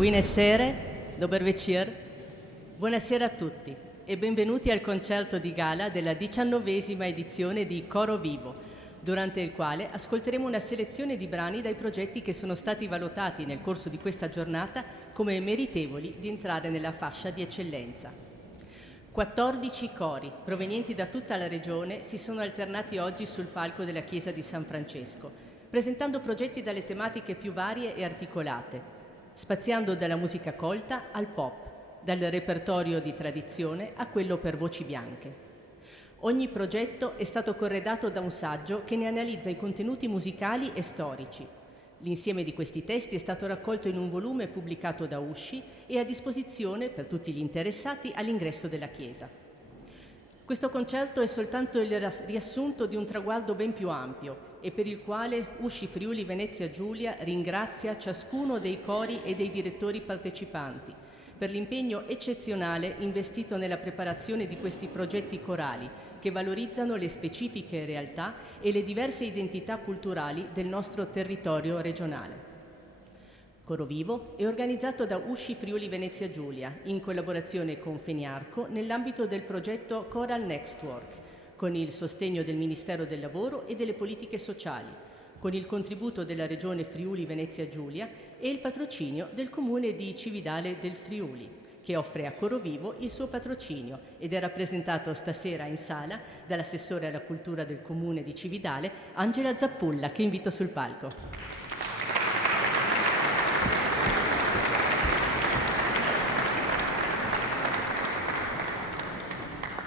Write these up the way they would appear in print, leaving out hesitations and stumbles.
Buonasera, dober večer, buonasera a tutti e benvenuti al concerto di gala della 19ª edizione di Coro Vivo, durante il quale ascolteremo una selezione di brani dai progetti che sono stati valutati nel corso di questa giornata come meritevoli di entrare nella fascia di eccellenza. 14 cori provenienti da tutta la regione si sono alternati oggi sul palco della chiesa di San Francesco, presentando progetti dalle tematiche più varie e articolate, spaziando dalla musica colta al pop, dal repertorio di tradizione a quello per voci bianche. Ogni progetto è stato corredato da un saggio che ne analizza i contenuti musicali e storici. L'insieme di questi testi è stato raccolto in un volume pubblicato da Usci e a disposizione per tutti gli interessati all'ingresso della chiesa. Questo concerto è soltanto il riassunto di un traguardo ben più ampio e per il quale Usci Friuli Venezia Giulia ringrazia ciascuno dei cori e dei direttori partecipanti per l'impegno eccezionale investito nella preparazione di questi progetti corali che valorizzano le specifiche realtà e le diverse identità culturali del nostro territorio regionale. Coro Vivo è organizzato da Usci Friuli Venezia Giulia in collaborazione con Feniarco nell'ambito del progetto Choral Nextwork, con il sostegno del Ministero del Lavoro e delle Politiche Sociali, con il contributo della Regione Friuli Venezia Giulia e il patrocinio del Comune di Cividale del Friuli, che offre a Coro Vivo il suo patrocinio ed è rappresentato stasera in sala dall'assessore alla cultura del Comune di Cividale, Angela Zappulla, che invito sul palco.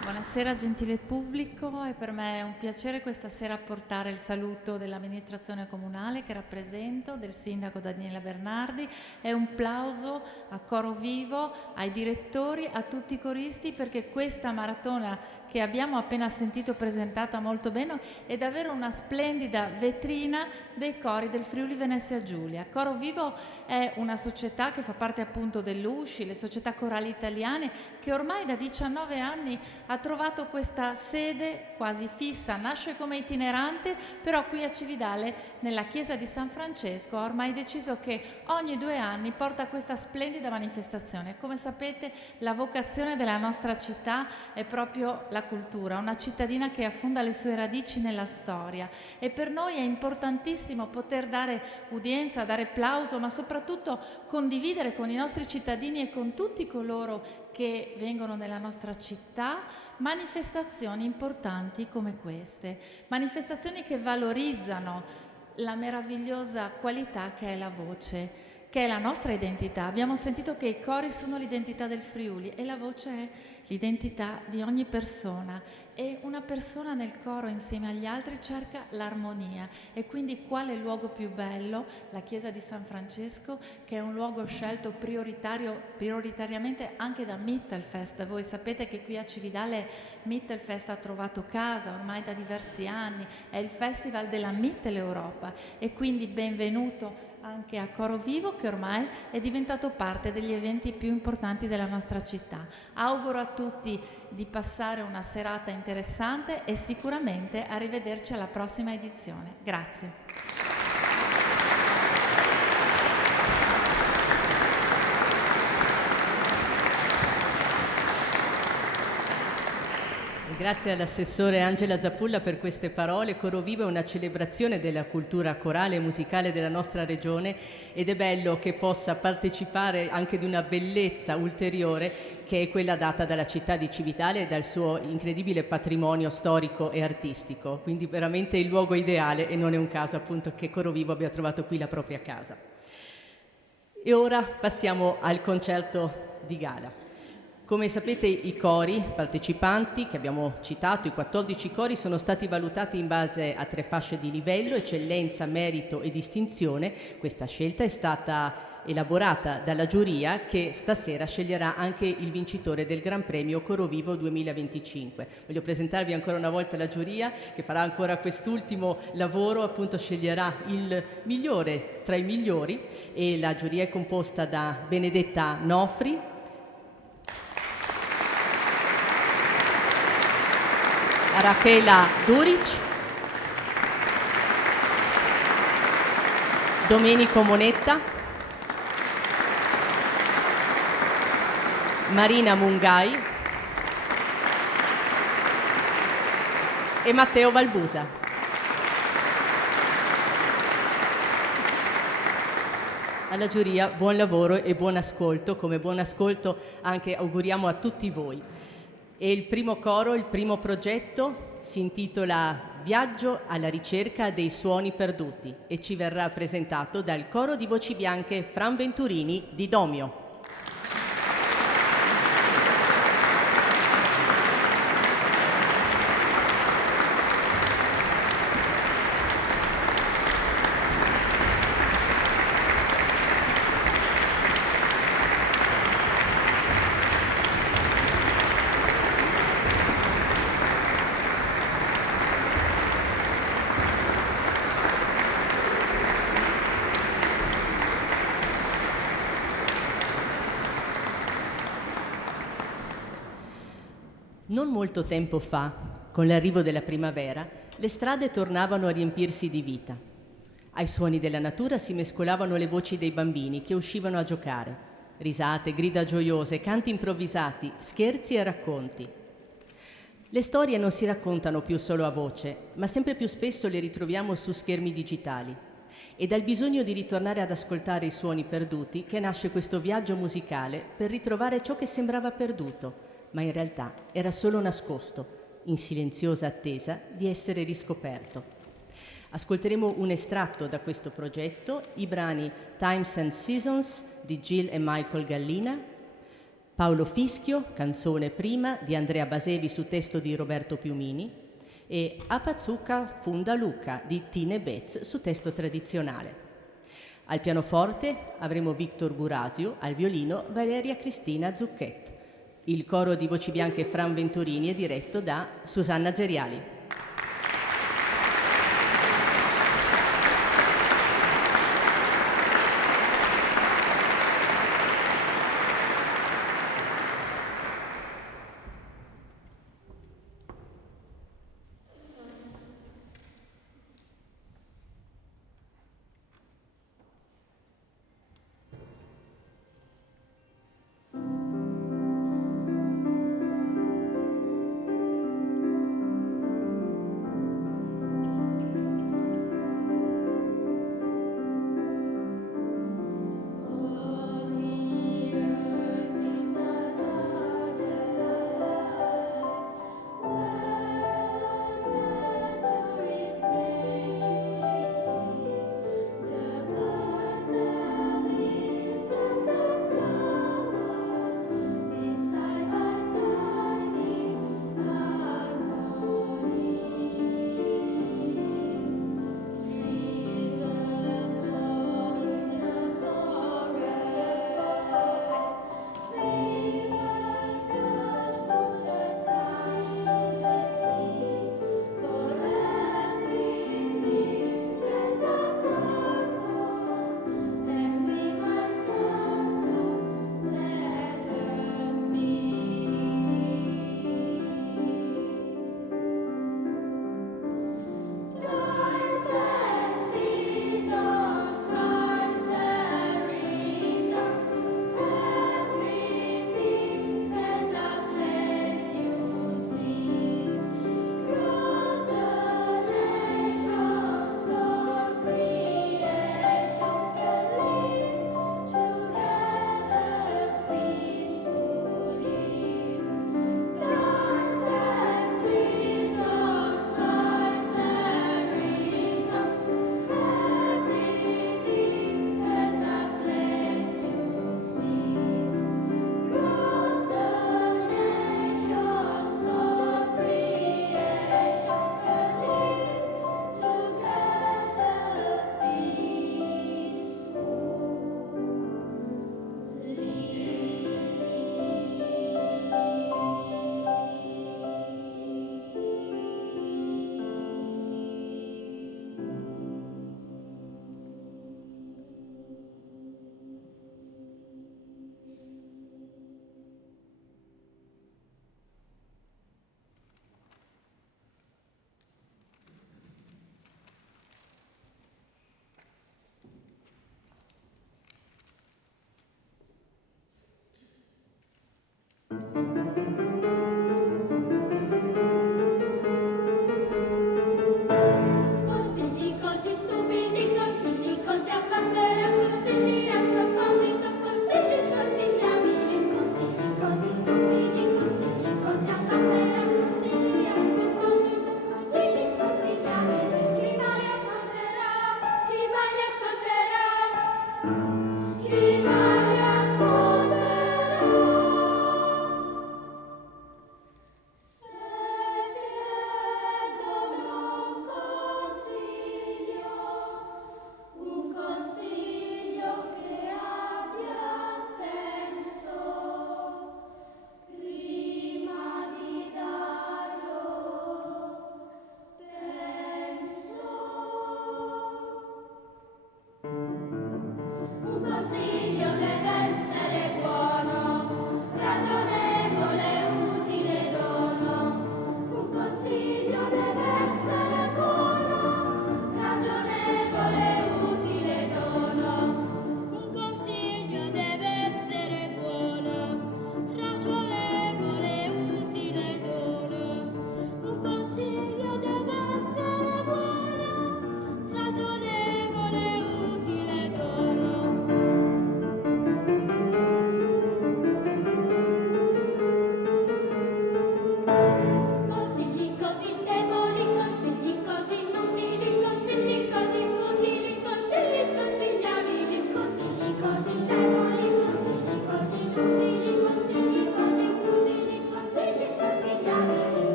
Buonasera gentile pubblico, e per me è un piacere questa sera portare il saluto dell'amministrazione comunale che rappresento, del sindaco Daniela Bernardi, e un plauso a Coro Vivo, ai direttori, a tutti i coristi, perché questa maratona che abbiamo appena sentito presentata molto bene è davvero una splendida vetrina dei cori del Friuli Venezia Giulia. Coro Vivo è una società che fa parte appunto dell'USCI, le società corali italiane, che ormai da 19 anni ha trovato questa sede quasi fissa, nasce come itinerante, però qui a Cividale, nella chiesa di San Francesco, ha ormai deciso che ogni 2 anni porta questa splendida manifestazione. Come sapete, la vocazione della nostra città è proprio la cultura, una cittadina che affonda le sue radici nella storia, e per noi è importantissimo poter dare udienza, dare plauso, ma soprattutto condividere con i nostri cittadini e con tutti coloro che vengono nella nostra città manifestazioni importanti come queste, manifestazioni che valorizzano la meravigliosa qualità che è la voce, che è la nostra identità. Abbiamo sentito che i cori sono l'identità del Friuli e la voce è l'identità di ogni persona, e una persona nel coro insieme agli altri cerca l'armonia, e quindi quale luogo più bello, la chiesa di San Francesco, che è un luogo scelto prioritariamente anche da Mittelfest. Voi sapete che qui a Cividale Mittelfest ha trovato casa ormai da diversi anni, è il festival della Mitteleuropa, e quindi benvenuto anche a Coro Vivo, che ormai è diventato parte degli eventi più importanti della nostra città. Auguro a tutti di passare una serata interessante e sicuramente arrivederci alla prossima edizione. Grazie. Grazie all'assessore Angela Zappulla per queste parole. Coro Vivo è una celebrazione della cultura corale e musicale della nostra regione, ed è bello che possa partecipare anche di una bellezza ulteriore che è quella data dalla città di Cividale e dal suo incredibile patrimonio storico e artistico. Quindi veramente il luogo ideale, e non è un caso appunto che Coro Vivo abbia trovato qui la propria casa. E ora passiamo al concerto di gala. Come sapete, i cori partecipanti che abbiamo citato, i 14 cori, sono stati valutati in base a 3 fasce di livello: eccellenza, merito e distinzione. Questa scelta è stata elaborata dalla giuria, che stasera sceglierà anche il vincitore del Gran Premio Coro Vivo 2025. Voglio presentarvi ancora una volta la giuria, che farà ancora quest'ultimo lavoro, appunto sceglierà il migliore tra i migliori, e la giuria è composta da Benedetta Nofri, Rachela Duric, Domenico Monetta, Marina Mungai e Matteo Valbusa. Alla giuria buon lavoro e buon ascolto, come buon ascolto anche auguriamo a tutti voi. E il primo coro, il primo progetto si intitola Viaggio alla ricerca dei suoni perduti e ci verrà presentato dal coro di voci bianche Fran Venturini di Domio. Non molto tempo fa, con l'arrivo della primavera, le strade tornavano a riempirsi di vita. Ai suoni della natura si mescolavano le voci dei bambini che uscivano a giocare. Risate, grida gioiose, canti improvvisati, scherzi e racconti. Le storie non si raccontano più solo a voce, ma sempre più spesso le ritroviamo su schermi digitali. È dal bisogno di ritornare ad ascoltare i suoni perduti che nasce questo viaggio musicale per ritrovare ciò che sembrava perduto, ma in realtà era solo nascosto, in silenziosa attesa di essere riscoperto. Ascolteremo un estratto da questo progetto, i brani Times and Seasons di Jill e Michael Gallina, Paolo Fischio, canzone prima di Andrea Basevi su testo di Roberto Piumini e Apazzucca Funda Lucca di Tine Betz su testo tradizionale. Al pianoforte avremo Victor Burasio, al violino Valeria Cristina Zucchet. Il coro di voci bianche Fran Venturini è diretto da Susanna Zeriali.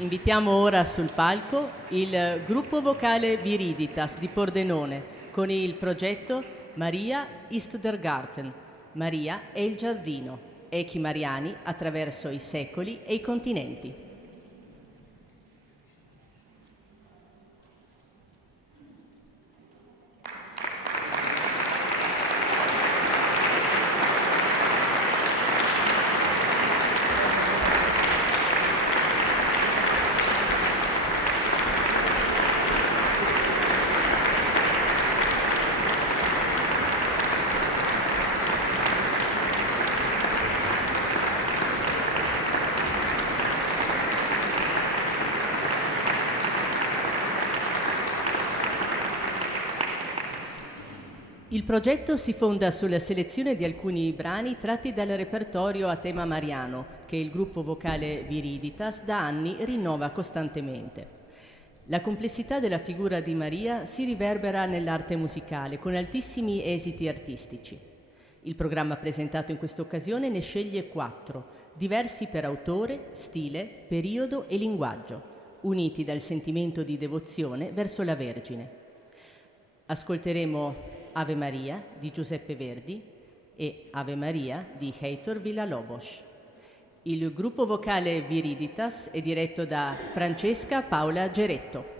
Invitiamo ora sul palco il gruppo vocale Viriditas di Pordenone con il progetto Maria ist der Garten, Maria è il giardino, echi mariani attraverso i secoli e i continenti. Il progetto si fonda sulla selezione di alcuni brani tratti dal repertorio a tema mariano, che il gruppo vocale Viriditas da anni rinnova costantemente. La complessità della figura di Maria si riverbera nell'arte musicale, con altissimi esiti artistici. Il programma presentato in questa occasione ne sceglie 4, diversi per autore, stile, periodo e linguaggio, uniti dal sentimento di devozione verso la Vergine. Ascolteremo Ave Maria di Giuseppe Verdi e Ave Maria di Heitor Villa-Lobos. Il gruppo vocale Viriditas è diretto da Francesca Paola Geretto.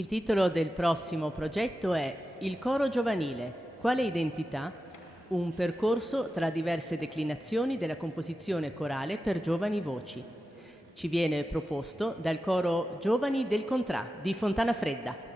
Il titolo del prossimo progetto è Il coro giovanile, quale identità? Un percorso tra diverse declinazioni della composizione corale per giovani voci. Ci viene proposto dal coro Giovani del Contrà di Fontana Fredda.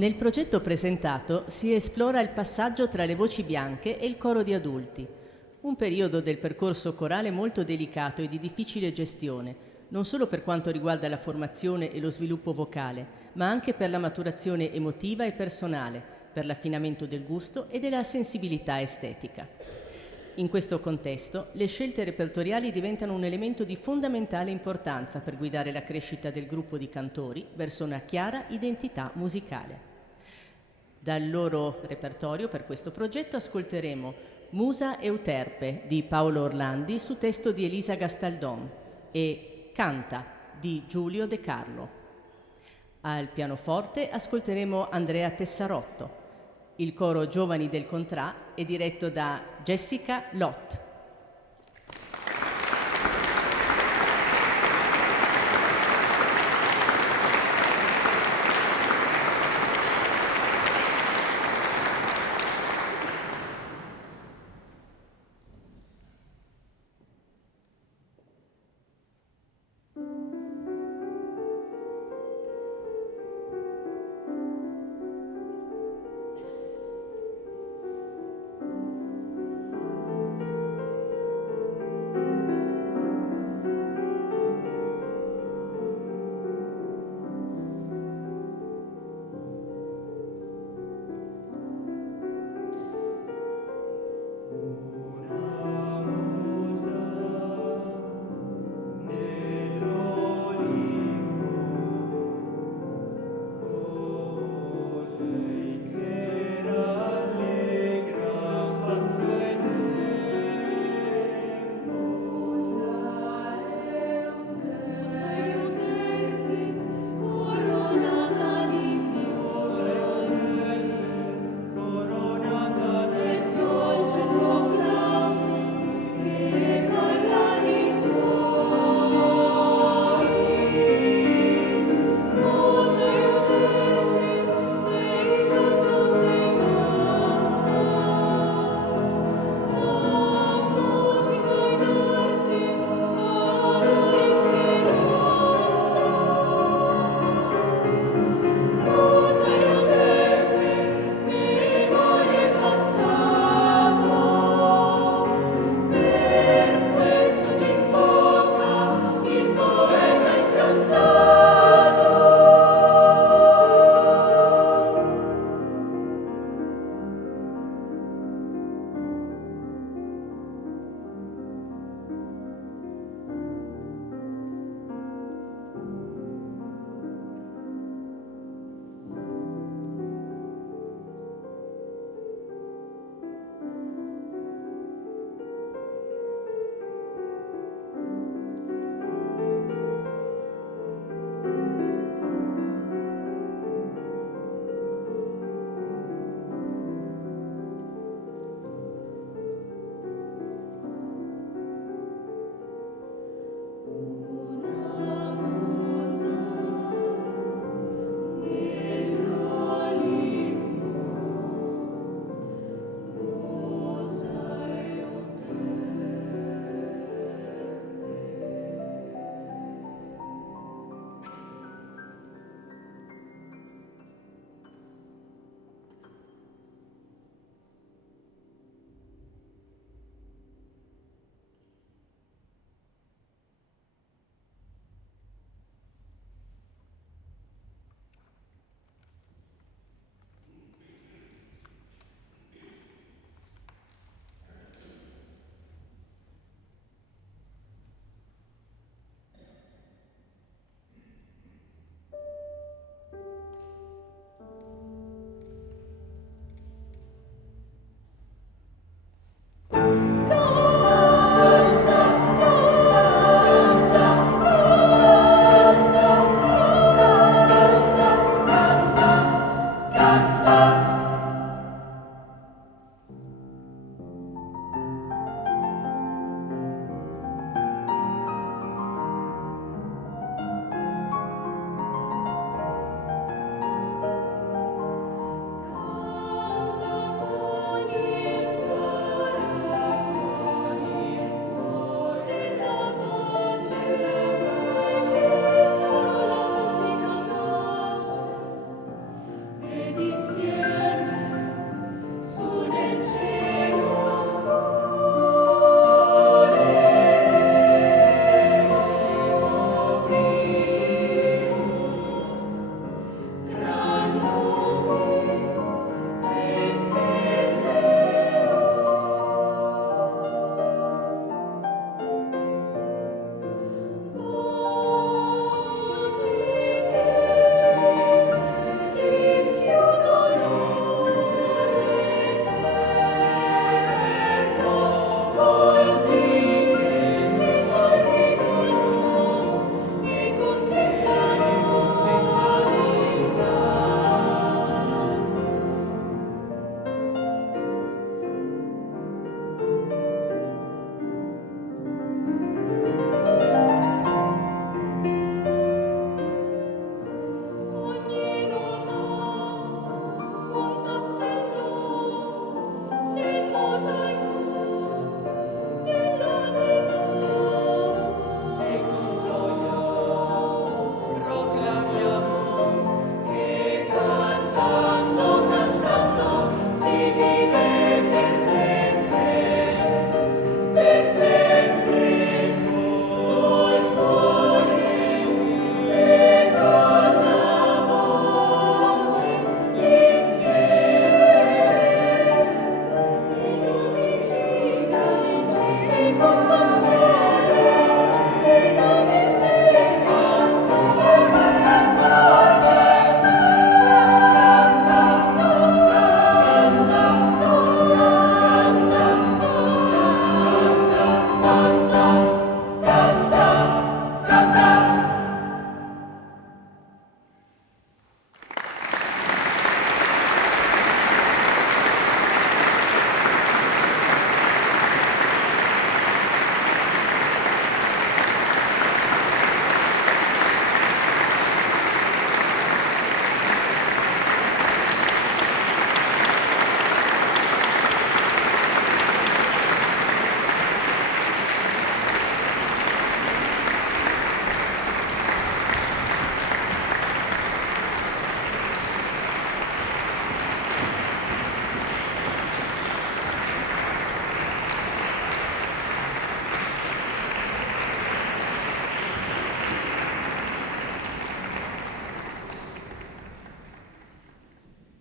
Nel progetto presentato si esplora il passaggio tra le voci bianche e il coro di adulti, un periodo del percorso corale molto delicato e di difficile gestione, non solo per quanto riguarda la formazione e lo sviluppo vocale, ma anche per la maturazione emotiva e personale, per l'affinamento del gusto e della sensibilità estetica. In questo contesto, le scelte repertoriali diventano un elemento di fondamentale importanza per guidare la crescita del gruppo di cantori verso una chiara identità musicale. Dal loro repertorio per questo progetto ascolteremo Musa Euterpe di Paolo Orlandi su testo di Elisa Gastaldon e Canta di Giulio De Carlo. Al pianoforte ascolteremo Andrea Tessarotto. Il coro Giovani del Contrà è diretto da Jessica Lott.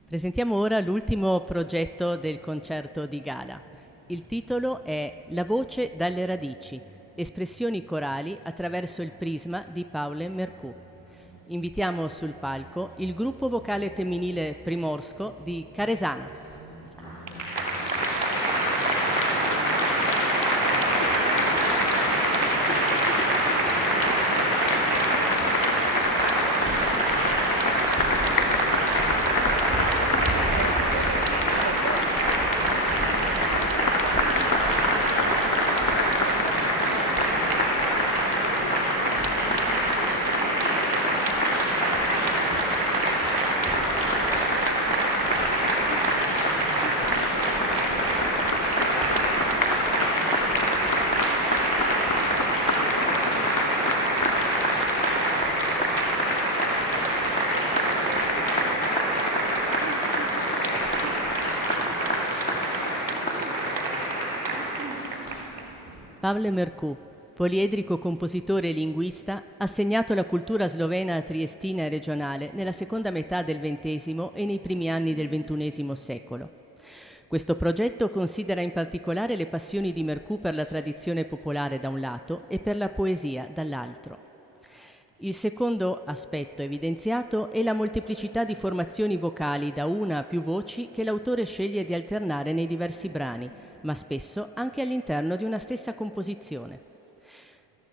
Presentiamo ora l'ultimo progetto del concerto di gala. Il titolo è La voce dalle radici, espressioni corali attraverso il prisma di Paule Mercou. Invitiamo sul palco il gruppo vocale femminile Primorsco di Caresana. Paule Mercou, poliedrico compositore e linguista, ha segnato la cultura slovena triestina e regionale nella seconda metà del XX e nei primi anni del XXI secolo. Questo progetto considera in particolare le passioni di Mercou per la tradizione popolare da un lato e per la poesia dall'altro. Il secondo aspetto evidenziato è la molteplicità di formazioni vocali da una a più voci che l'autore sceglie di alternare nei diversi brani, ma spesso anche all'interno di una stessa composizione.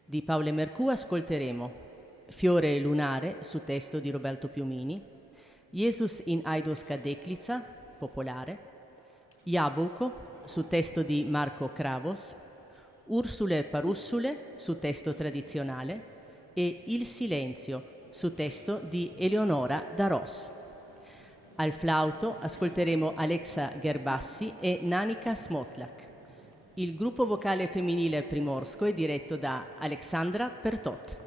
Di Paule Mercou ascolteremo Fiore lunare, su testo di Roberto Piumini, Jesus in Aidoska Deklica, popolare, Jabuko, su testo di Marco Kravos, Ursule Parussule, su testo tradizionale, e Il silenzio, su testo di Eleonora da Ros. Al flauto ascolteremo Alexa Gerbassi e Nanika Smotlak. Il gruppo vocale femminile Primorsco è diretto da Alexandra Pertot.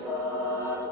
Czas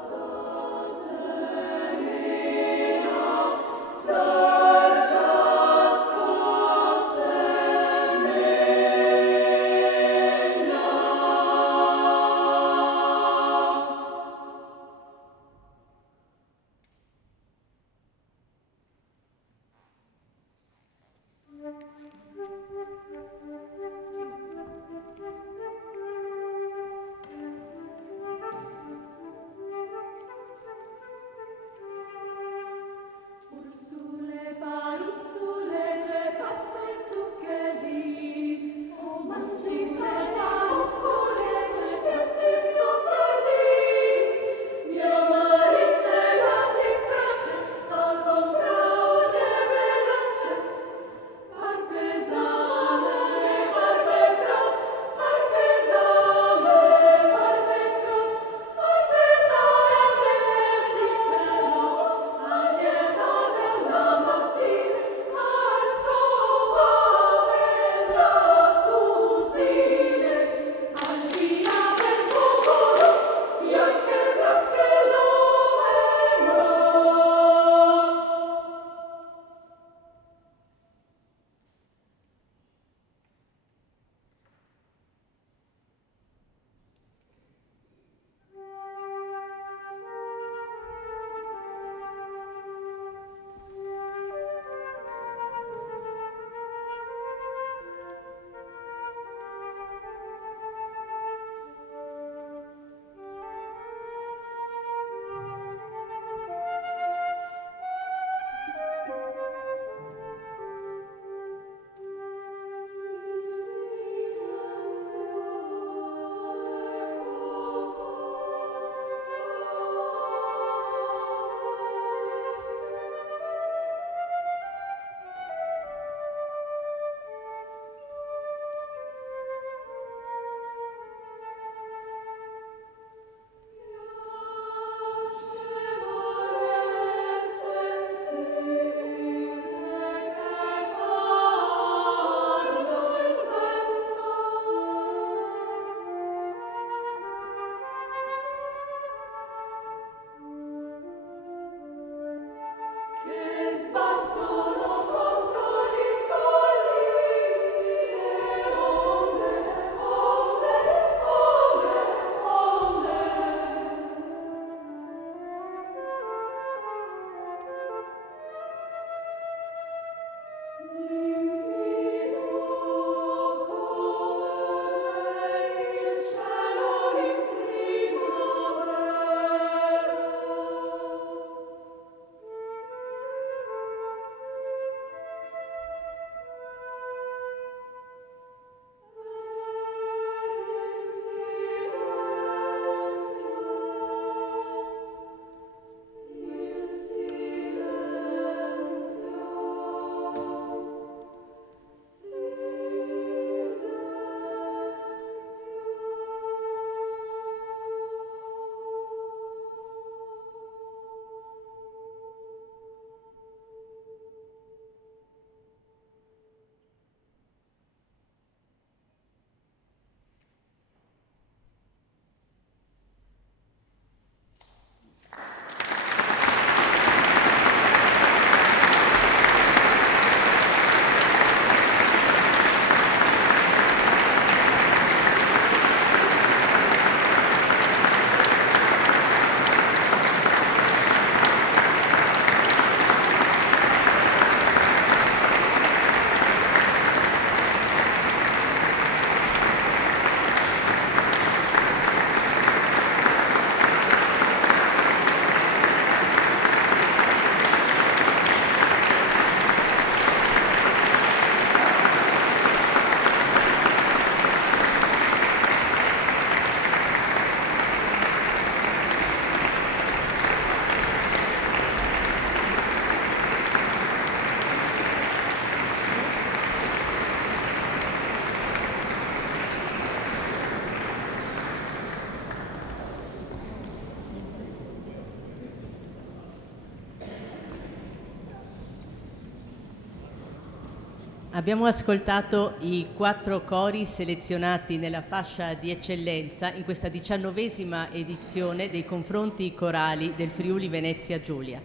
Abbiamo ascoltato i 4 cori selezionati nella fascia di eccellenza in questa 19ª edizione dei confronti corali del Friuli Venezia Giulia.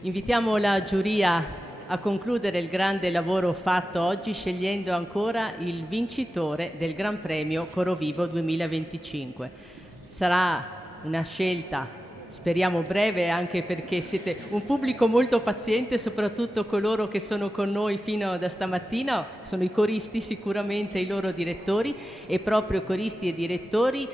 Invitiamo la giuria a concludere il grande lavoro fatto oggi scegliendo ancora il vincitore del Gran Premio Coro Vivo 2025. Sarà una scelta, speriamo breve, anche perché siete un pubblico molto paziente, soprattutto coloro che sono con noi fino da stamattina, sono i coristi sicuramente, i loro direttori, e proprio coristi e direttori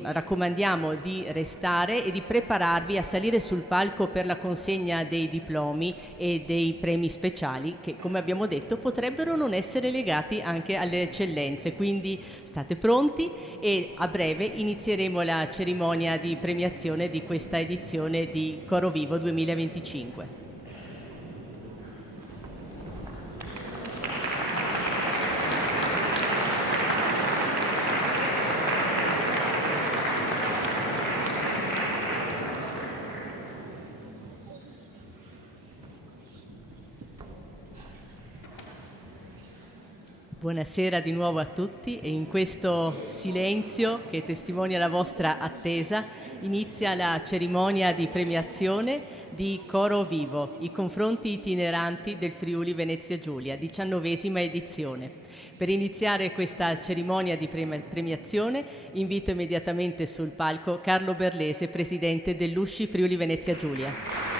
raccomandiamo di restare e di prepararvi a salire sul palco per la consegna dei diplomi e dei premi speciali che, come abbiamo detto, potrebbero non essere legati anche alle eccellenze, quindi state pronti e a breve inizieremo la cerimonia di premiazione di questa edizione di Coro Vivo 2025. Buonasera di nuovo a tutti e in questo silenzio che testimonia la vostra attesa inizia la cerimonia di premiazione di Coro Vivo, i confronti itineranti del Friuli Venezia Giulia, 19ª edizione. Per iniziare questa cerimonia di premiazione invito immediatamente sul palco Carlo Berlese, presidente dell'Usci Friuli Venezia Giulia.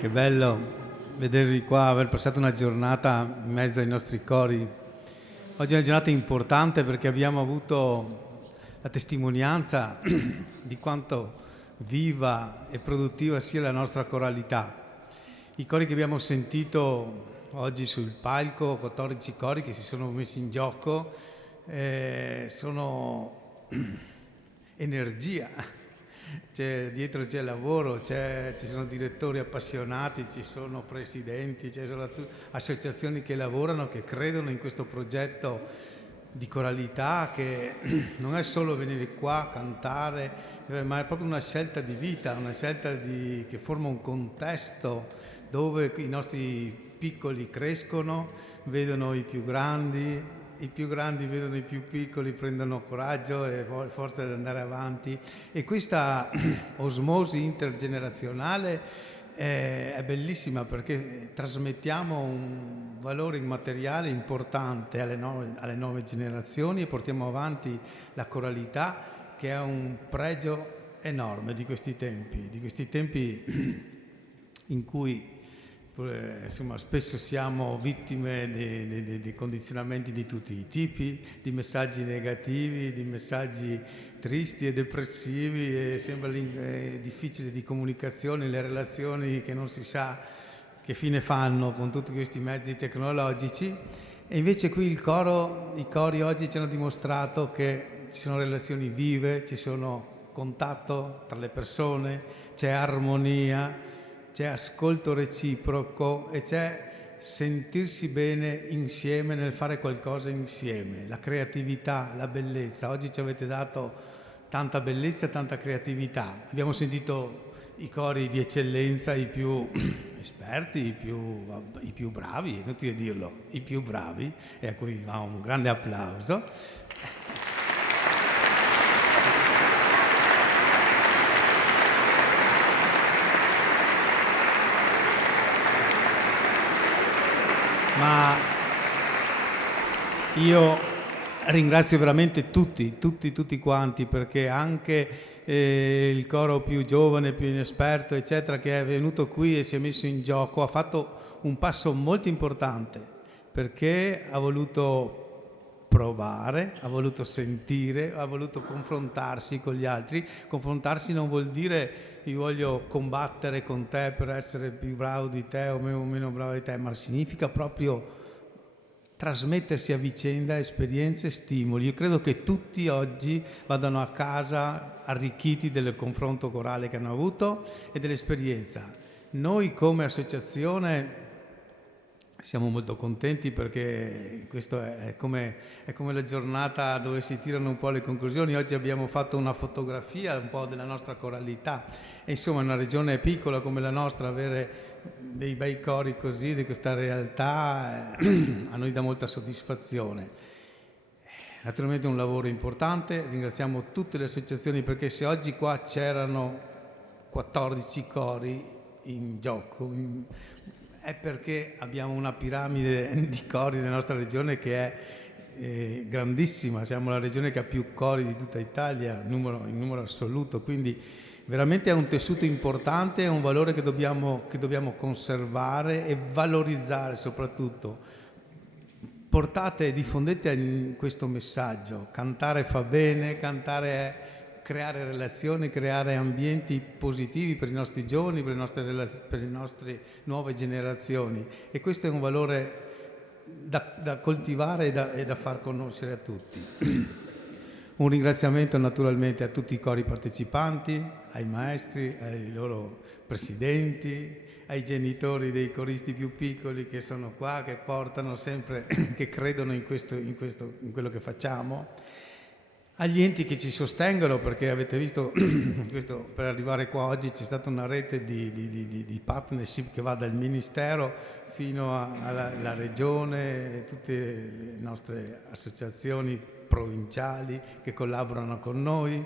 Che bello vedervi qua, aver passato una giornata in mezzo ai nostri cori. Oggi è una giornata importante perché abbiamo avuto la testimonianza di quanto viva e produttiva sia la nostra coralità. I cori che abbiamo sentito oggi sul palco, 14 cori che si sono messi in gioco, sono energia. Dietro c'è lavoro, ci sono direttori appassionati, ci sono presidenti, ci sono associazioni che lavorano, che credono in questo progetto di coralità che non è solo venire qua a cantare, ma è proprio una scelta di vita, una scelta che forma un contesto dove i nostri piccoli crescono, vedono i più grandi vedono i più piccoli, prendono coraggio e forza di andare avanti, e questa osmosi intergenerazionale è bellissima perché trasmettiamo un valore immateriale importante alle nuove generazioni e portiamo avanti la coralità, che è un pregio enorme di questi tempi in cui insomma, spesso siamo vittime di condizionamenti di tutti i tipi, di messaggi negativi, di messaggi tristi e depressivi, e sembra difficile di comunicazione, le relazioni che non si sa che fine fanno con tutti questi mezzi tecnologici. E invece qui i cori oggi ci hanno dimostrato che ci sono relazioni vive, ci sono contatto tra le persone, c'è armonia, c'è ascolto reciproco e c'è sentirsi bene insieme nel fare qualcosa insieme, la creatività, la bellezza. Oggi ci avete dato tanta bellezza e tanta creatività. Abbiamo sentito i cori di eccellenza, i più esperti, i più bravi, è inutile dirlo, i più bravi, e a cui va un grande applauso. Ma io ringrazio veramente tutti quanti, perché anche il coro più giovane, più inesperto, eccetera, che è venuto qui e si è messo in gioco, ha fatto un passo molto importante, perché ha voluto provare, ha voluto sentire, ha voluto confrontarsi con gli altri. Confrontarsi non vuol dire io voglio combattere con te per essere più bravo di te o meno bravo di te, ma significa proprio trasmettersi a vicenda esperienze e stimoli. Io credo che tutti oggi vadano a casa arricchiti del confronto corale che hanno avuto e dell'esperienza. Noi come associazione Siamo molto contenti perché questo è come la giornata dove si tirano un po' le conclusioni. Oggi abbiamo fatto una fotografia un po' della nostra coralità e insomma in una regione piccola come la nostra avere dei bei cori così, di questa realtà, a noi dà molta soddisfazione. Naturalmente è un lavoro importante, ringraziamo tutte le associazioni perché se oggi qua c'erano 14 cori in gioco, è perché abbiamo una piramide di cori nella nostra regione che è grandissima, siamo la regione che ha più cori di tutta Italia in numero assoluto, quindi veramente è un tessuto importante, è un valore che dobbiamo conservare e valorizzare soprattutto. Portate e diffondete questo messaggio, cantare fa bene, cantare è creare relazioni, creare ambienti positivi per i nostri giovani, per le nostre nuove generazioni e questo è un valore da coltivare e da far conoscere a tutti. Un ringraziamento naturalmente a tutti i cori partecipanti, ai maestri, ai loro presidenti, ai genitori dei coristi più piccoli che sono qua, che portano sempre, che credono in quello che facciamo. Agli enti che ci sostengono, perché avete visto per arrivare qua oggi c'è stata una rete di partnership che va dal Ministero fino alla Regione e tutte le nostre associazioni provinciali che collaborano con noi,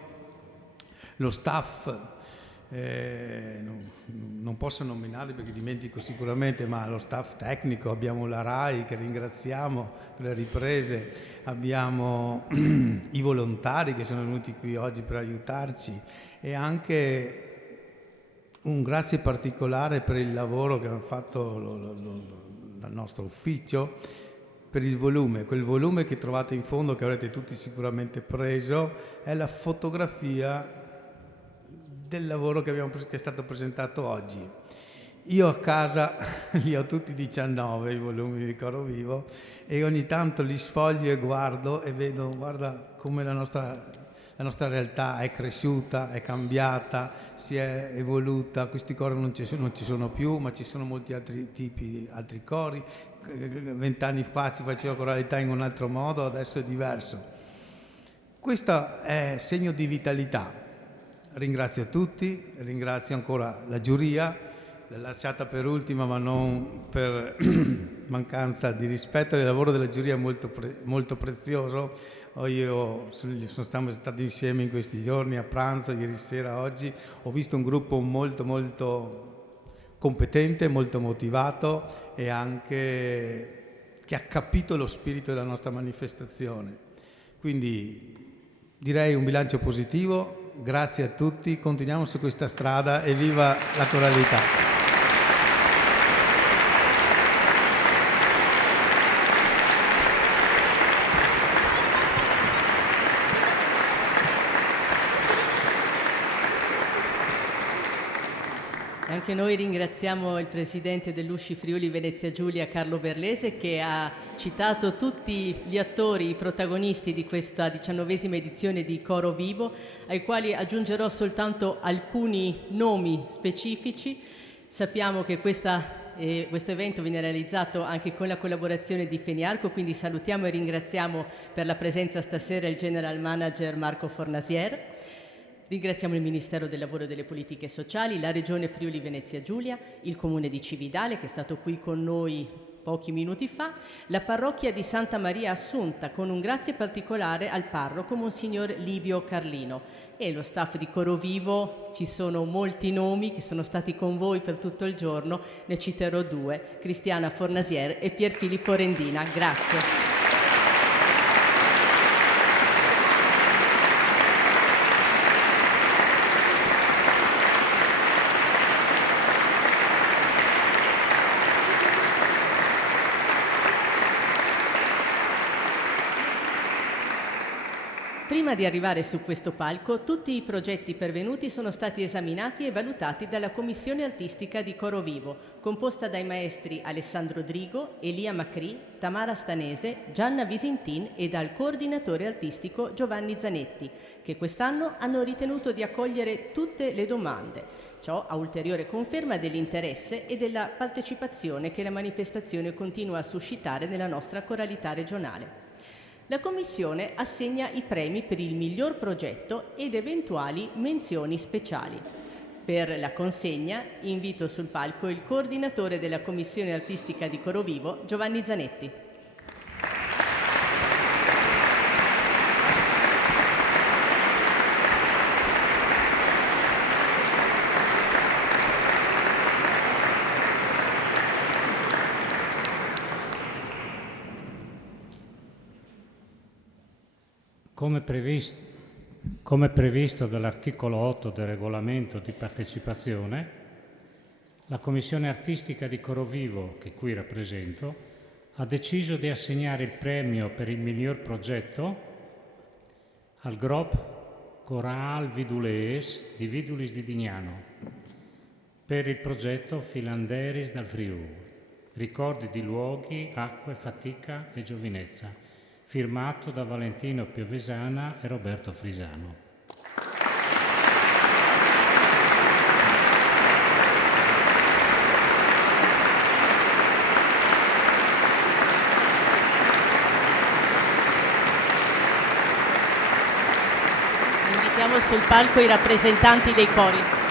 lo staff, non posso nominarli perché dimentico sicuramente, ma lo staff tecnico, abbiamo la RAI che ringraziamo per le riprese, abbiamo i volontari che sono venuti qui oggi per aiutarci e anche un grazie particolare per il lavoro che ha fatto il nostro ufficio, per il volume, quel volume che trovate in fondo che avrete tutti sicuramente preso, è la fotografia del lavoro che è stato presentato oggi. Io a casa li ho tutti 19 i volumi di Coro Vivo e ogni tanto li sfoglio e guardo e vedo, guarda come la nostra realtà è cresciuta, è cambiata, si è evoluta, questi cori non ci sono più, ma ci sono molti altri cori. 20 anni fa si faceva coralità in un altro modo, adesso è diverso. Questo è segno di vitalità. Ringrazio tutti, ringrazio ancora la giuria, l'ho lasciata per ultima ma non per mancanza di rispetto. Il lavoro della giuria è molto prezioso. Siamo stati insieme in questi giorni a pranzo, ieri sera, oggi. Ho visto un gruppo molto competente, molto motivato e anche che ha capito lo spirito della nostra manifestazione. Quindi direi un bilancio positivo. Grazie a tutti, continuiamo su questa strada e viva la coralità! Anche noi ringraziamo il presidente dell'Usci Friuli Venezia Giulia, Carlo Berlese, che ha citato tutti gli attori, i protagonisti di questa 19ª edizione di Coro Vivo, ai quali aggiungerò soltanto alcuni nomi specifici. Sappiamo che questo evento viene realizzato anche con la collaborazione di Feniarco, quindi salutiamo e ringraziamo per la presenza stasera il General Manager Marco Fornasier. Ringraziamo il Ministero del Lavoro e delle Politiche Sociali, la Regione Friuli Venezia Giulia, il Comune di Cividale che è stato qui con noi pochi minuti fa, la Parrocchia di Santa Maria Assunta con un grazie particolare al parroco Monsignor Livio Carlino e lo staff di Coro Vivo. Ci sono molti nomi che sono stati con voi per tutto il giorno, ne citerò due, Cristiana Fornasier e Pier Filippo Rendina. Grazie. Prima di arrivare su questo palco, tutti i progetti pervenuti sono stati esaminati e valutati dalla Commissione Artistica di Coro Vivo, composta dai maestri Alessandro Drigo, Elia Macri, Tamara Stanese, Gianna Visintin e dal coordinatore artistico Giovanni Zanetti, che quest'anno hanno ritenuto di accogliere tutte le domande. Ciò a ulteriore conferma dell'interesse e della partecipazione che la manifestazione continua a suscitare nella nostra coralità regionale. La Commissione assegna i premi per il miglior progetto ed eventuali menzioni speciali. Per la consegna invito sul palco il coordinatore della Commissione Artistica di Coro Vivo, Giovanni Zanetti. Come previsto dall'articolo 8 del regolamento di partecipazione, la Commissione Artistica di Coro Vivo, che qui rappresento, ha deciso di assegnare il premio per il miglior progetto al Groep Coraal Vidulees di Vidulis di Dignano per il progetto Filanderis dal Friuli, ricordi di luoghi, acque, fatica e giovinezza, firmato da Valentino Piovesana e Roberto Frisano. Invitiamo sul palco i rappresentanti dei cori.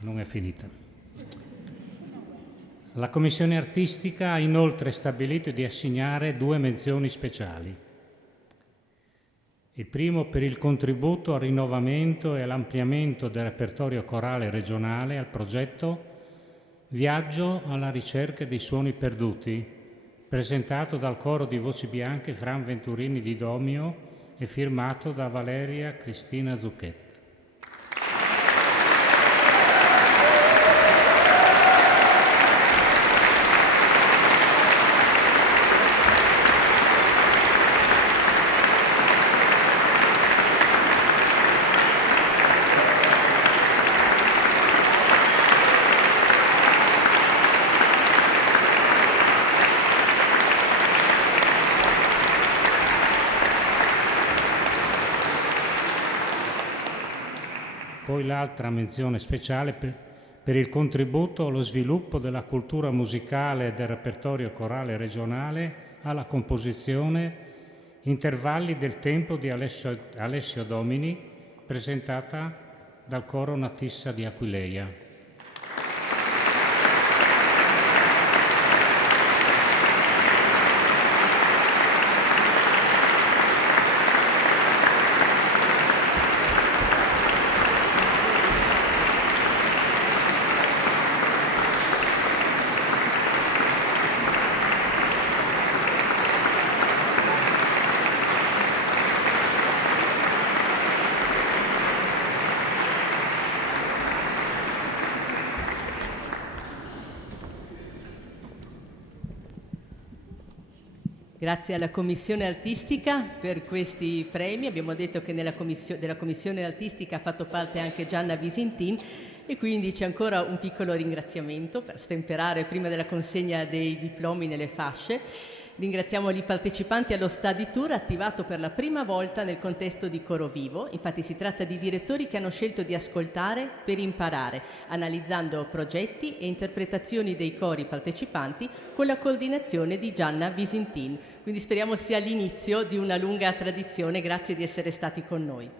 Non è finita. La Commissione Artistica ha inoltre stabilito di assegnare 2 menzioni speciali. Il primo per il contributo al rinnovamento e all'ampliamento del repertorio corale regionale al progetto Viaggio alla ricerca dei suoni perduti, presentato dal coro di Voci Bianche Fran Venturini di Domio e firmato da Valeria Cristina Zucchetti. Poi l'altra menzione speciale per il contributo allo sviluppo della cultura musicale e del repertorio corale regionale alla composizione Intervalli del tempo di Alessio Domini, presentata dal coro Natissa di Aquileia. Grazie alla Commissione Artistica per questi premi. Abbiamo detto che della Commissione Artistica ha fatto parte anche Gianna Visintin e quindi c'è ancora un piccolo ringraziamento per stemperare prima della consegna dei diplomi nelle fasce. Ringraziamo i partecipanti allo Study Tour attivato per la prima volta nel contesto di Coro Vivo. Infatti si tratta di direttori che hanno scelto di ascoltare per imparare, analizzando progetti e interpretazioni dei cori partecipanti con la coordinazione di Gianna Visintin. Quindi speriamo sia l'inizio di una lunga tradizione. Grazie di essere stati con noi.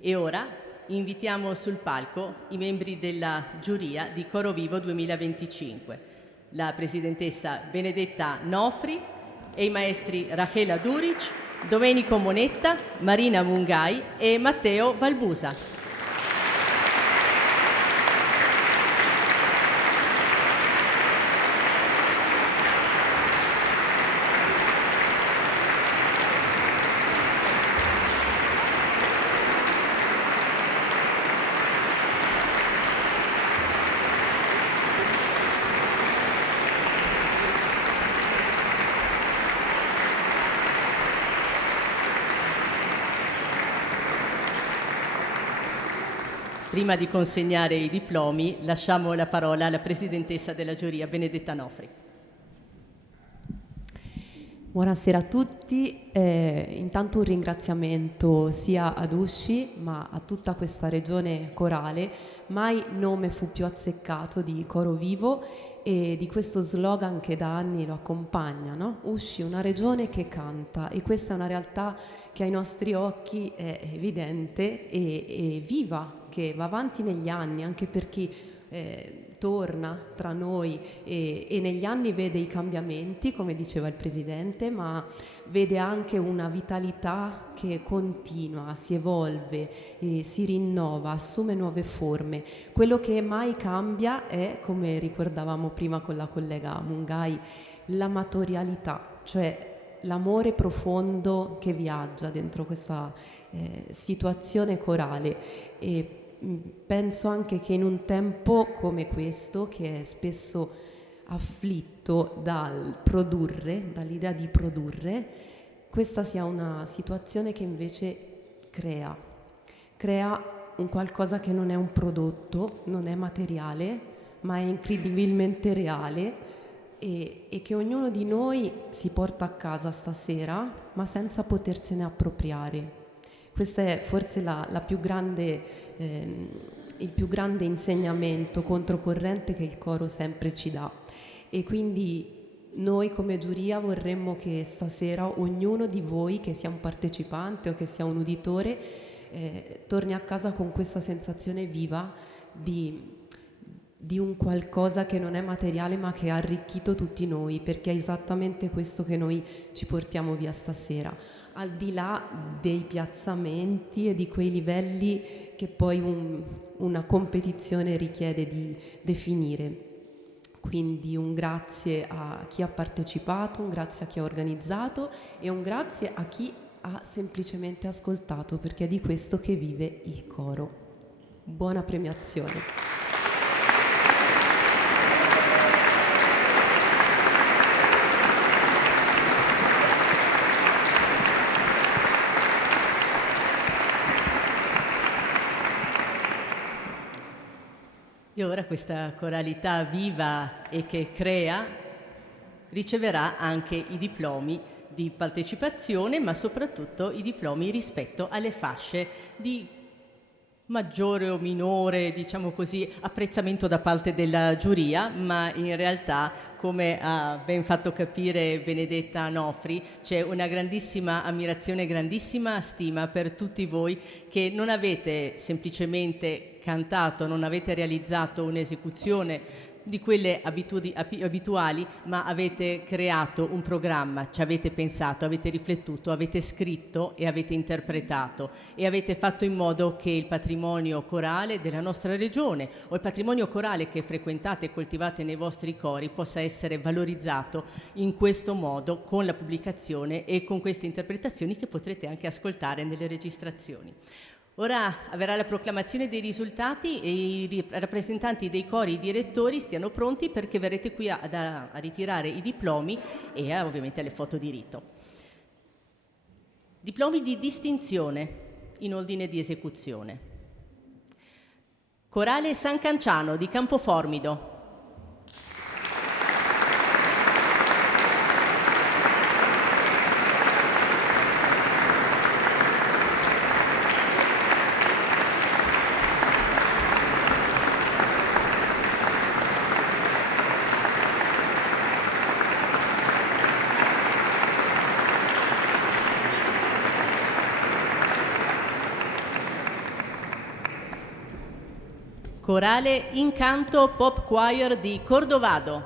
E ora invitiamo sul palco i membri della giuria di Coro Vivo 2025. La presidentessa Benedetta Nofri, e i maestri Rachela Duric, Domenico Monetta, Marina Mungai e Matteo Valbusa. Prima di consegnare i diplomi, lasciamo la parola alla Presidentessa della giuria, Benedetta Nofri. Buonasera a tutti, intanto un ringraziamento sia ad Usci ma a tutta questa regione corale. Mai nome fu più azzeccato di Coro Vivo e di questo slogan che da anni lo accompagna, no? Usci, una regione che canta, e questa è una realtà che ai nostri occhi è evidente e viva, che va avanti negli anni, anche per chi torna tra noi e negli anni vede i cambiamenti, come diceva il Presidente, ma vede anche una vitalità che continua, si evolve, si rinnova, assume nuove forme. Quello che mai cambia è, come ricordavamo prima con la collega Mungai, l'amatorialità, cioè l'amore profondo che viaggia dentro questa situazione corale. E penso anche che in un tempo come questo, che è spesso afflitto dal produrre, dall'idea di produrre, questa sia una situazione che invece crea un qualcosa che non è un prodotto, non è materiale, ma è incredibilmente reale, e che ognuno di noi si porta a casa stasera, ma senza potersene appropriare. Questo è forse il più grande insegnamento controcorrente che il coro sempre ci dà. E quindi noi come giuria vorremmo che stasera ognuno di voi, che sia un partecipante o che sia un uditore, torni a casa con questa sensazione viva di un qualcosa che non è materiale ma che ha arricchito tutti noi, perché è esattamente questo che noi ci portiamo via stasera, al di là dei piazzamenti e di quei livelli che poi una competizione richiede di definire. Quindi un grazie a chi ha partecipato, un grazie a chi ha organizzato e un grazie a chi ha semplicemente ascoltato, perché è di questo che vive il coro. Buona premiazione. E ora questa coralità viva e che crea riceverà anche i diplomi di partecipazione, ma soprattutto i diplomi rispetto alle fasce di maggiore o minore, diciamo così, apprezzamento da parte della giuria, ma in realtà, come ha ben fatto capire Benedetta Nofri, c'è una grandissima ammirazione, grandissima stima per tutti voi che non avete semplicemente cantato, non avete realizzato un'esecuzione di quelle abituali, ma avete creato un programma, ci avete pensato, avete riflettuto, avete scritto e avete interpretato e avete fatto in modo che il patrimonio corale della nostra regione o il patrimonio corale che frequentate e coltivate nei vostri cori possa essere valorizzato in questo modo, con la pubblicazione e con queste interpretazioni che potrete anche ascoltare nelle registrazioni. Ora avverrà la proclamazione dei risultati e i rappresentanti dei cori, i direttori, stiano pronti perché verrete qui a ritirare i diplomi e ovviamente le foto di rito. Diplomi di distinzione in ordine di esecuzione. Corale San Canciano di Campoformido. Corale Incanto Pop Choir di Cordovado.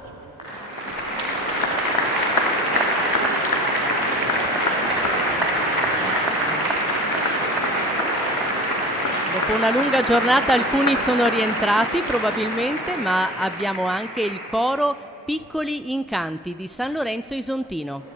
Dopo una lunga giornata alcuni sono rientrati probabilmente, ma abbiamo anche il coro Piccoli Incanti di San Lorenzo Isontino.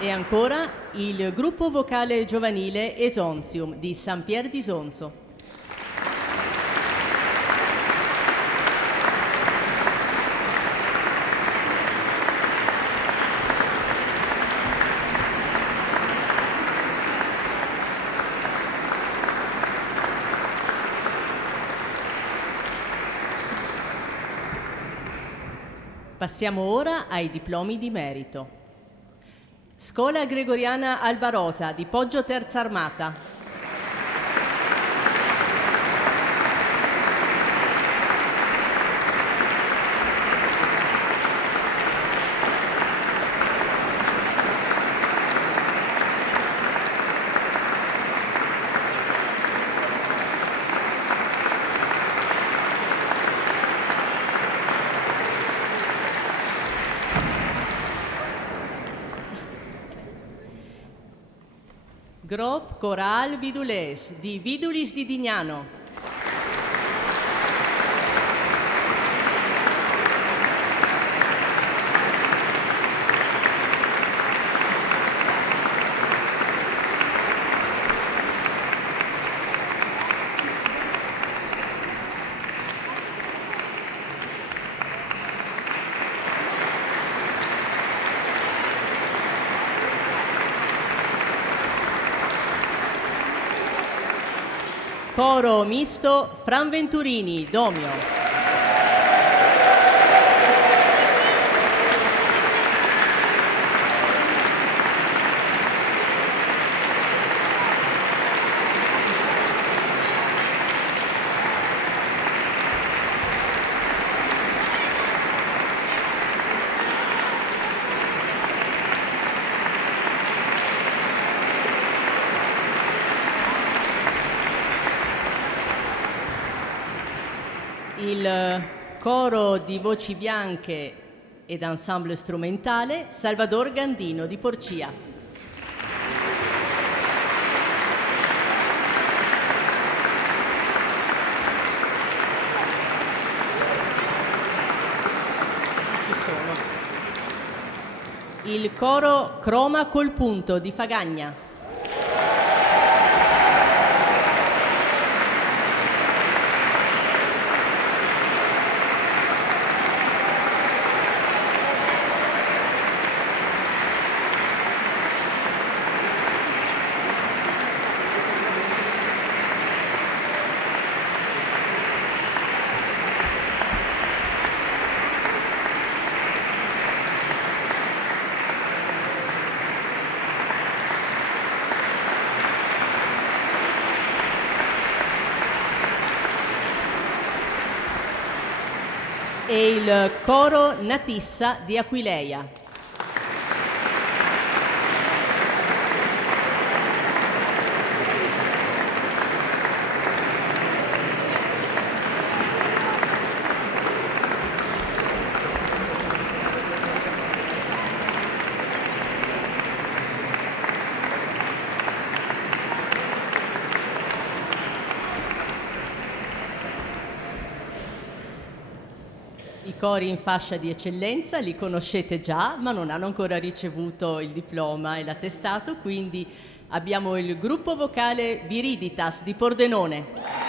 E ancora il gruppo vocale giovanile Esonsium di San Pier di Sonzo. Passiamo ora ai diplomi di merito. Scuola Gregoriana Albarosa di Poggio Terza Armata. Grob Coral Vidules di Vidulis di Dignano. Coro misto Fran Venturini, Domio. Il coro di voci bianche ed ensemble strumentale Salvador Gandino di Porcia. Ci sono. Il coro Croma col punto di Fagagna. E il coro Natissa di Aquileia. I cori in fascia di eccellenza li conoscete già, ma non hanno ancora ricevuto il diploma e l'attestato, quindi abbiamo il gruppo vocale Viriditas di Pordenone.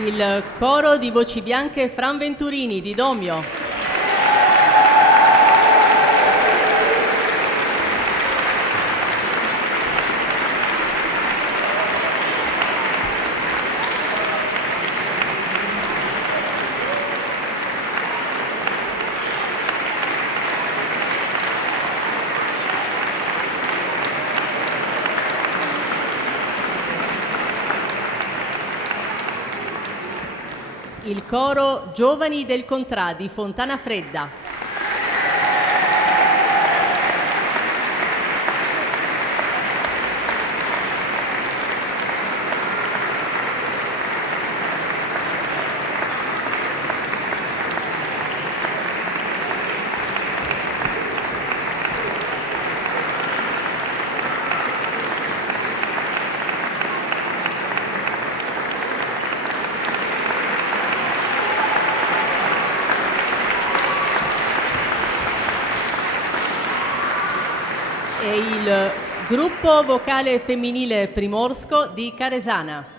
Il coro di Voci Bianche Fran Venturini di Domio. Il coro Giovani del Contrà di Fontana Fredda. E il gruppo vocale femminile Primorsco di Caresana.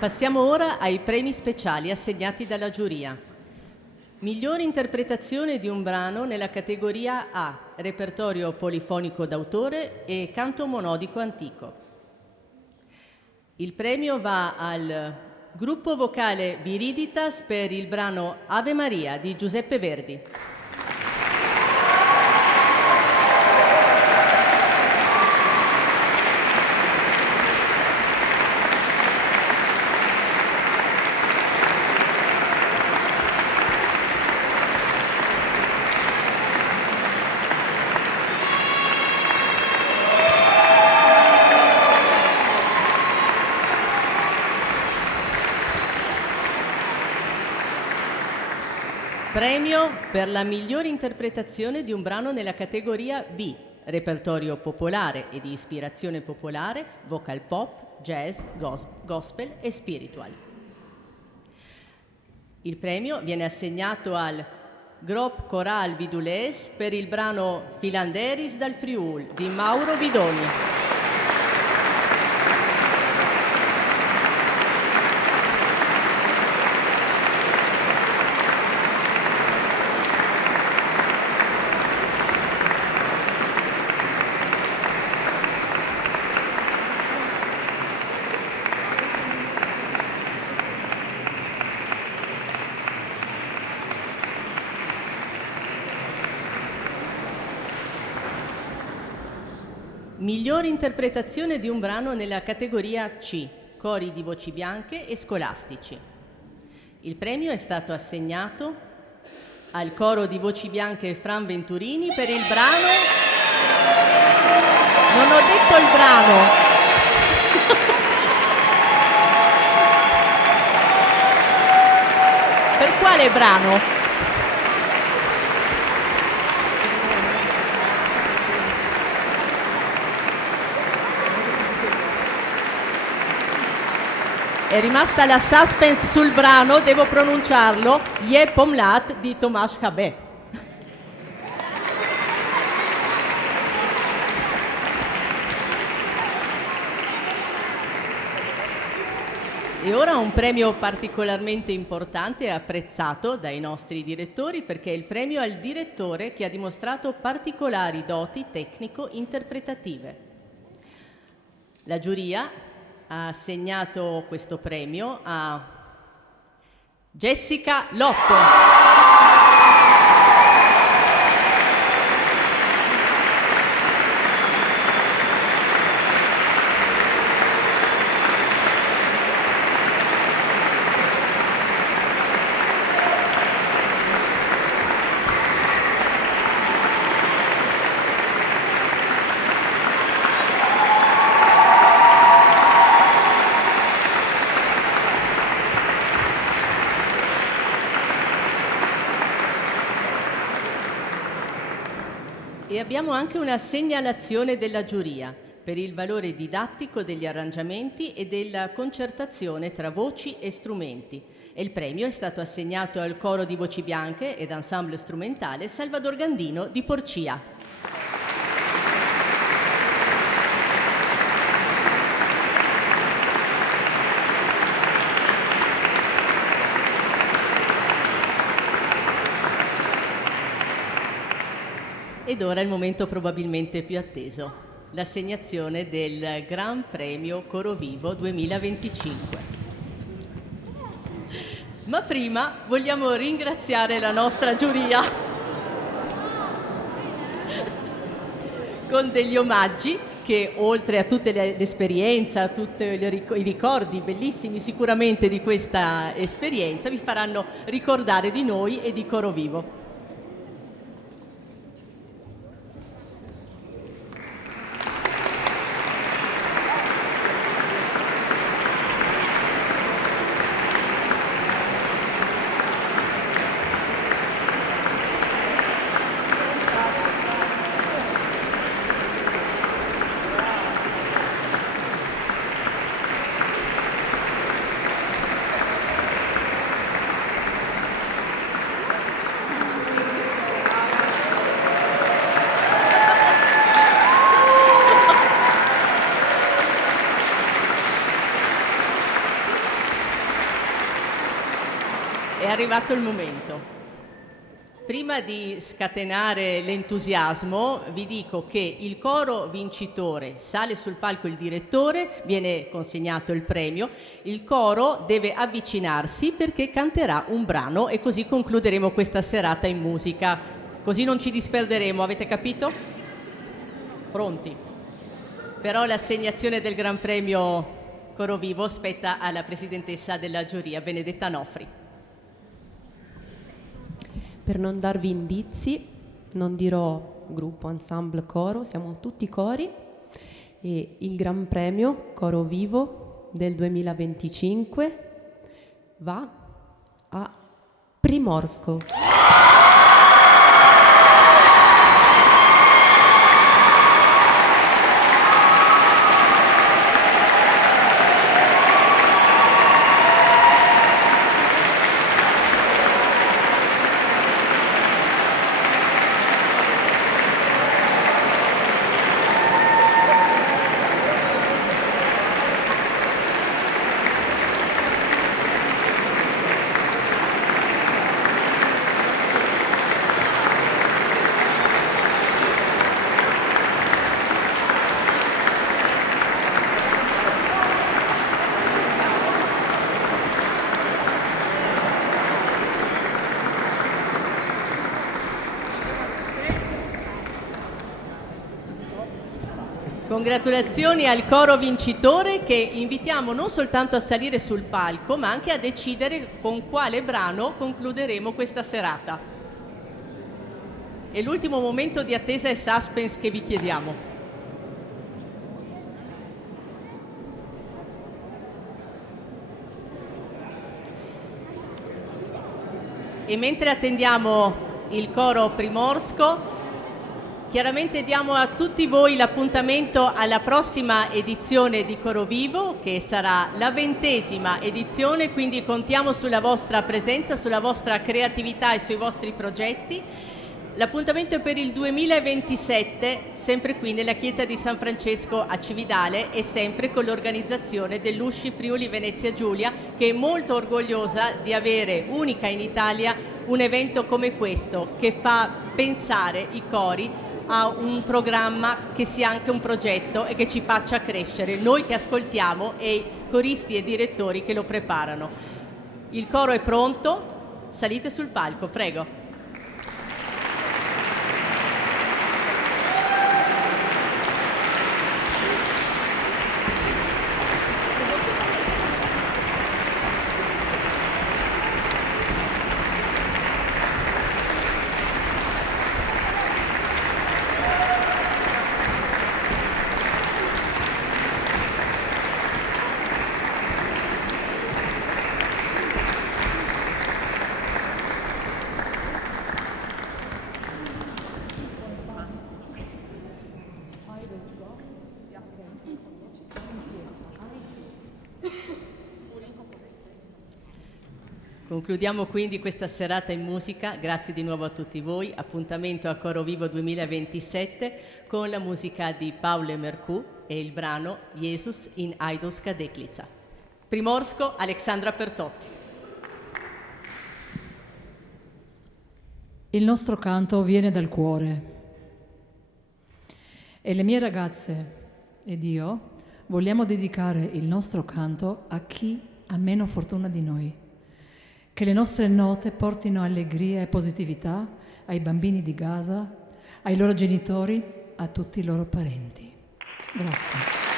Passiamo ora ai premi speciali assegnati dalla giuria. Miglior interpretazione di un brano nella categoria A, repertorio polifonico d'autore e canto monodico antico. Il premio va al gruppo vocale Viriditas per il brano Ave Maria di Giuseppe Verdi. Premio per la migliore interpretazione di un brano nella categoria B, repertorio popolare e di ispirazione popolare, vocal pop, jazz, gospel e spiritual. Il premio viene assegnato al Grop Choral Vidulès per il brano Filanderis dal Friul di Mauro Vidoni. Miglior interpretazione di un brano nella categoria C, cori di voci bianche e scolastici. Il premio è stato assegnato al coro di voci bianche Fran Venturini per il brano... Non ho detto il brano! Per quale brano? È rimasta la suspense sul brano, devo pronunciarlo, Ye Pomlat di Tomasz Habé. E ora un premio particolarmente importante e apprezzato dai nostri direttori, perché è il premio al direttore che ha dimostrato particolari doti tecnico-interpretative. La giuria ha assegnato questo premio a Jessica Lotto. E abbiamo anche una segnalazione della giuria per il valore didattico degli arrangiamenti e della concertazione tra voci e strumenti. E il premio è stato assegnato al coro di voci bianche ed ensemble strumentale Salvador Gandino di Porcia. Ed ora il momento probabilmente più atteso, l'assegnazione del Gran Premio Coro Vivo 2025. Ma prima vogliamo ringraziare la nostra giuria con degli omaggi che, oltre a tutta l'esperienza, a tutti i ricordi bellissimi sicuramente di questa esperienza, vi faranno ricordare di noi e di Coro Vivo. È arrivato il momento. Prima di scatenare l'entusiasmo, vi dico che il coro vincitore sale sul palco il direttore, viene consegnato il premio, il coro deve avvicinarsi perché canterà un brano e così concluderemo questa serata in musica. Così non ci disperderemo, avete capito? Pronti? Però l'assegnazione del Gran Premio Coro Vivo spetta alla presidentessa della giuria, Benedetta Nofri. Per non darvi indizi, non dirò gruppo, ensemble, coro, siamo tutti cori e il Gran Premio Coro Vivo del 2025 va a Primorsko. Congratulazioni al coro vincitore che invitiamo non soltanto a salire sul palco ma anche a decidere con quale brano concluderemo questa serata. È l'ultimo momento di attesa e suspense che vi chiediamo. E mentre attendiamo il coro Primorsko, chiaramente diamo a tutti voi l'appuntamento alla prossima edizione di Coro Vivo, che sarà la 20ª edizione, quindi contiamo sulla vostra presenza, sulla vostra creatività e sui vostri progetti. L'appuntamento è per il 2027, sempre qui nella chiesa di San Francesco a Cividale e sempre con l'organizzazione dell'Usci Friuli Venezia Giulia, che è molto orgogliosa di avere, unica in Italia, un evento come questo, che fa pensare i cori a un programma che sia anche un progetto e che ci faccia crescere, noi che ascoltiamo e i coristi e direttori che lo preparano. Il coro è pronto, salite sul palco, prego. Concludiamo quindi questa serata in musica, grazie di nuovo a tutti voi, appuntamento a Coro Vivo 2027 con la musica di Paolo Mercu e il brano Jesus in Aiduska Deklica. Primorsko, Alexandra Pertotti. Il nostro canto viene dal cuore e le mie ragazze ed io vogliamo dedicare il nostro canto a chi ha meno fortuna di noi. Che le nostre note portino allegria e positività ai bambini di Gaza, ai loro genitori, a tutti i loro parenti. Grazie.